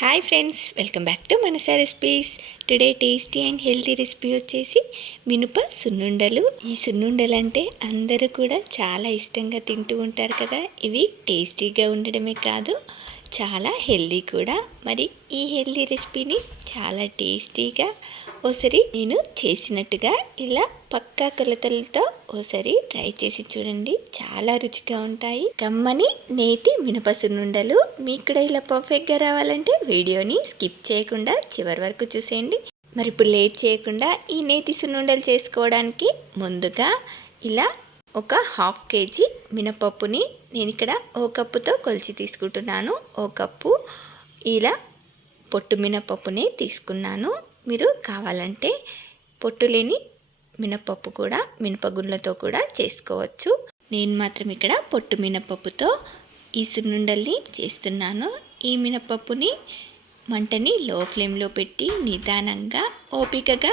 Hi friends welcome back to Manasa recipes today tasty and healthy recipe వచ్చేసి మినప సున్నుండలు. ఈ సున్నుండలు అంటే అందరూ కూడా చాలా ఇష్టంగా తింటూ ఉంటారు కదా. ఇవి టేస్టీగా ఉండడమే కాదు చాలా హెల్దీ కూడా. మరి ఈ హెల్దీ రెసిపీని చాలా టేస్టీగా ఓసారి నేను చేసినట్టుగా ఇలా పక్కా కొలతలతో ఓసారి ట్రై చేసి చూడండి. చాలా రుచిగా ఉంటాయి. కమ్మని నేతి మినపసున్నుండలు మీకు కూడా ఇలా పర్ఫెక్ట్గా రావాలంటే వీడియోని స్కిప్ చేయకుండా చివరి వరకు చూసేయండి. మరి ఇప్పుడు లేట్ చేయకుండా ఈ నేతి సున్నుండలు చేసుకోవడానికి ముందుగా ఇలా ఒక హాఫ్ కేజీ మినపప్పుని నేను ఇక్కడ ఓ కప్పుతో కొలిచి తీసుకుంటున్నాను. ఓ కప్పు ఇలా పొట్టు మినపప్పునే తీసుకున్నాను. మీరు కావాలంటే పొట్టు లేని మినపప్పు కూడా మినపగుండ్లతో కూడా చేసుకోవచ్చు. నేను మాత్రం ఇక్కడ పొట్టు మినపప్పుతో ఈ సున్నుండల్ని చేస్తున్నాను. ఈ మినపప్పుని మంటని లో ఫ్లేమ్లో పెట్టి నిదానంగా ఓపికగా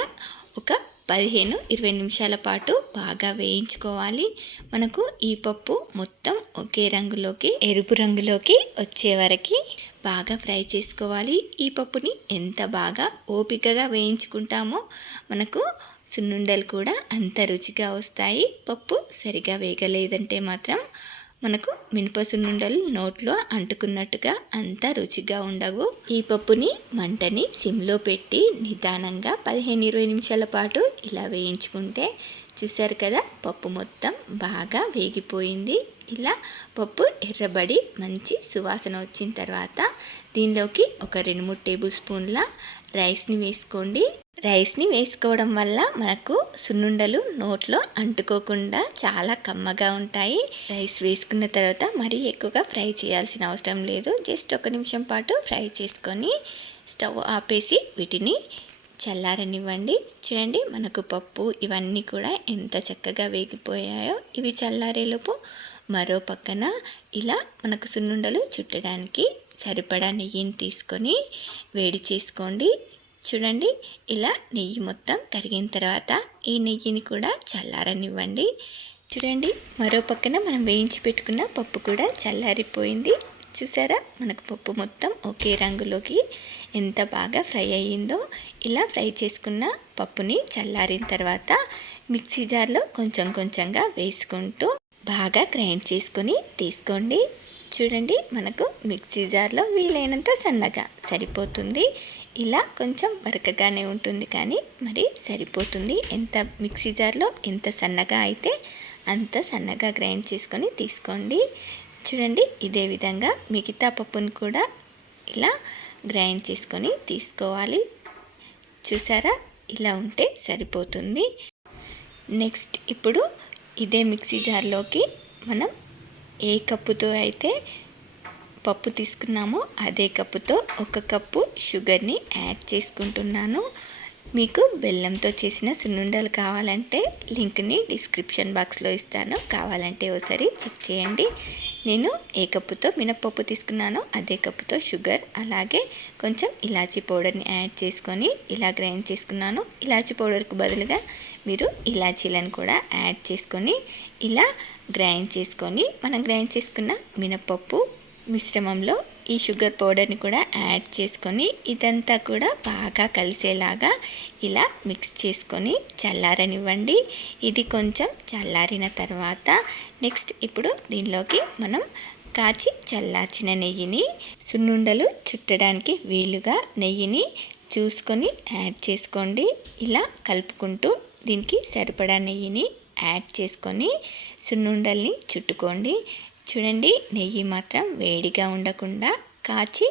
ఒక పదిహేను ఇరవై నిమిషాల పాటు బాగా వేయించుకోవాలి. మనకు ఈ పప్పు మొత్తం ఒకే రంగులోకి ఎరుపు రంగులోకి వచ్చే వరకు బాగా ఫ్రై చేసుకోవాలి. ఈ పప్పుని ఎంత బాగా ఓపికగా వేయించుకుంటామో మనకు సున్నుండలు కూడా అంత రుచిగా వస్తాయి. పప్పు సరిగా వేగలేదంటే మాత్రం మనకు మినపసున్నుండలు నోట్లో అంటుకున్నట్టుగా అంత రుచిగా ఉండవు. ఈ పప్పుని మంటని సిమ్లో పెట్టి నిదానంగా పదిహేను ఇరవై నిమిషాల పాటు ఇలా వేయించుకుంటే చూశారు కదా పప్పు మొత్తం బాగా వేగిపోయింది. ఇలా పప్పు ఎర్రబడి మంచి సువాసన వచ్చిన తర్వాత దీనిలోకి ఒక రెండు మూడు టేబుల్ స్పూన్ల రైస్ని వేసుకోండి. రైస్ని వేసుకోవడం వల్ల మనకు సున్నుండలు నోట్లో అంటుకోకుండా చాలా కమ్మగా ఉంటాయి. రైస్ వేసుకున్న తర్వాత మరీ ఎక్కువగా ఫ్రై చేయాల్సిన అవసరం లేదు. జస్ట్ ఒక నిమిషం పాటు ఫ్రై చేసుకొని స్టవ్ ఆపేసి వీటిని చల్లారనివ్వండి. చూడండి మనకు పప్పు ఇవన్నీ కూడా ఎంత చక్కగా వేగిపోయాయో. ఇవి చల్లారేలోపు మరో పక్కన ఇలా మనకు సున్నుండలు చుట్టడానికి సరిపడా నెయ్యిని తీసుకొని వేడి చేసుకోండి. చూడండి ఇలా నెయ్యి మొత్తం కరిగిన తర్వాత ఈ నెయ్యిని కూడా చల్లారనివ్వండి. చూడండి మరో పక్కన మనం వేయించి పెట్టుకున్న పప్పు కూడా చల్లారిపోయింది. చూసారా? మనకు పప్పు మొత్తం ఒకే రంగులోకి ఎంత బాగా ఫ్రై అయ్యిందో. ఇలా ఫ్రై చేసుకున్న పప్పుని చల్లారిన తర్వాత మిక్సీ జార్లో కొంచెం కొంచెంగా వేసుకుంటూ బాగా గ్రైండ్ చేసుకొని తీసుకోండి. చూడండి మనకు మిక్సీ జార్లో వీలైనంత సన్నగా సరిపోతుంది. ఇలా కొంచెం బరకగానే ఉంటుంది కానీ మరి సరిపోతుంది. ఎంత మిక్సీ జార్లో ఎంత సన్నగా అయితే అంత సన్నగా గ్రైండ్ చేసుకొని తీసుకోండి. చూడండి ఇదే విధంగా మిగతా పప్పును కూడా ఇలా గ్రైండ్ చేసుకొని తీసుకోవాలి. చూసారా? ఇలా ఉంటే సరిపోతుంది. నెక్స్ట్ ఇప్పుడు ఇదే మిక్సీ జార్లోకి మనం ఏ కప్పుతో అయితే పప్పు తీసుకున్నామో. అదే కప్పుతో ఒక కప్పు షుగర్ని యాడ్ చేసుకుంటున్నాను. మీకు బెల్లంతో చేసిన సున్నుండలు కావాలంటే లింక్ని డిస్క్రిప్షన్ బాక్స్లో ఇస్తాను. కావాలంటే ఒకసారి చెక్ చేయండి. నేను ఏ కప్పుతో మినప్పప్పు తీసుకున్నానో అదే కప్పుతో షుగర్ అలాగే కొంచెం ఇలాచీ పౌడర్ని యాడ్ చేసుకొని ఇలా గ్రైండ్ చేసుకున్నాను. ఇలాచీ పౌడర్కు బదులుగా మీరు ఇలాచీలను కూడా యాడ్ చేసుకొని ఇలా గ్రైండ్ చేసుకొని మనం గ్రైండ్ చేసుకున్న మినప్పప్పు మిశ్రమంలో ఈ షుగర్ పౌడర్ని కూడా యాడ్ చేసుకొని ఇదంతా కూడా బాగా కలిసేలాగా ఇలా మిక్స్ చేసుకొని చల్లారనివ్వండి. ఇది కొంచెం చల్లారిన తర్వాత నెక్స్ట్ ఇప్పుడు దీనిలోకి మనం కాచి చల్లార్చిన నెయ్యిని సున్నుండలు చుట్టడానికి వీలుగా నెయ్యిని చూసుకొని యాడ్ చేసుకోండి. ఇలా కలుపుకుంటూ దీనికి సరిపడా నెయ్యిని యాడ్ చేసుకొని సున్నుండల్ని చుట్టుకోండి. చూడండి నెయ్యి మాత్రం వేడిగా ఉండకుండా కాచి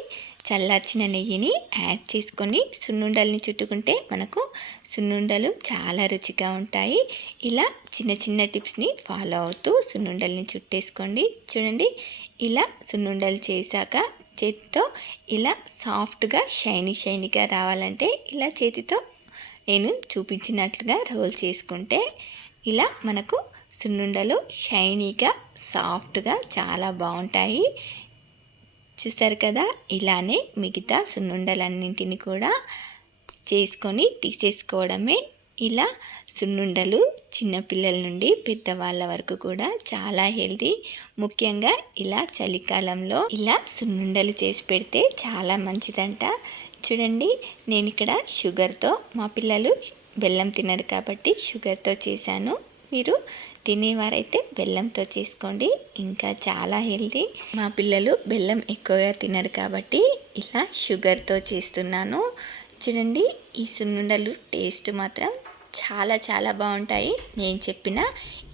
చల్లార్చిన నెయ్యిని యాడ్ చేసుకొని సున్నుండల్ని చుట్టుకుంటే మనకు సున్నుండలు చాలా రుచిగా ఉంటాయి. ఇలా చిన్న చిన్న టిప్స్ని ఫాలో అవుతూ సున్నుండల్ని చుట్టేసుకోండి. చూడండి ఇలా సున్నుండలు చేశాక చేతితో ఇలా సాఫ్ట్గా షైనీ షైనీగా రావాలంటే ఇలా చేతితో నేను చూపించినట్లుగా రోల్ చేసుకుంటే ఇలా మనకు సున్నుండలు షైనీగా సాఫ్ట్గా చాలా బాగుంటాయి చూసారు కదా? ఇలానే మిగతా సున్నుండలన్నింటిని కూడా చేసుకొని తీసేసుకోవడమే. ఇలా సున్నుండలు చిన్నపిల్లల నుండి పెద్దవాళ్ళ వరకు కూడా చాలా హెల్తీ. ముఖ్యంగా ఇలా చలికాలంలో ఇలా సున్నుండలు చేసి పెడితే చాలా మంచిదంట. చూడండి నేను ఇక్కడ షుగర్తో మా పిల్లలు బెల్లం తినరు కాబట్టి షుగర్తో చేశాను. మీరు తినేవారైతే బెల్లంతో చేసుకోండి. ఇంకా చాలా హెల్తీ. మా పిల్లలు బెల్లం ఎక్కువగా తినరు కాబట్టి ఇలా షుగర్తో చేస్తున్నాను. చూడండి ఈ సున్నుండలు టేస్ట్ మాత్రం చాలా చాలా బాగుంటాయి. నేను చెప్పిన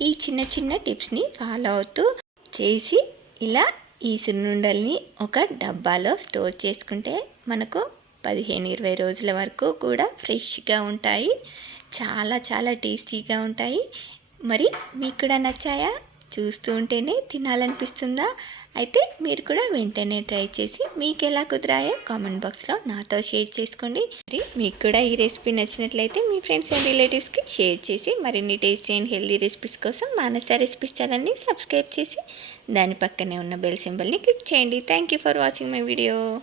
ఈ చిన్న చిన్న టిప్స్ని ఫాలో అవుతూ చేసి ఇలా ఈ సున్నుండల్ని ఒక డబ్బాలో స్టోర్ చేసుకుంటే మనకు పదిహేను ఇరవై రోజుల వరకు కూడా ఫ్రెష్గా ఉంటాయి. చాలా చాలా టేస్టీగా ఉంటాయి. మరి మీకు కూడా నచ్చాయా? చూస్తూ ఉంటేనే తినాలనిపిస్తుందా? అయితే మీరు కూడా వెంటనే ట్రై చేసి మీకు ఎలా కుదిరాయో కామెంట్ బాక్స్లో నాతో షేర్ చేసుకోండి. మరి మీకు కూడా ఈ రెసిపీ నచ్చినట్లయితే మీ ఫ్రెండ్స్ అండ్ రిలేటివ్స్కి షేర్ చేసి మరిన్ని టేస్టీ అండ్ హెల్దీ రెసిపీస్ కోసం మానస రెసిపీస్ ఛానల్ని సబ్స్క్రైబ్ చేసి దాని పక్కనే ఉన్న బెల్ సింబల్ని క్లిక్ చేయండి. Thank you for watching my video.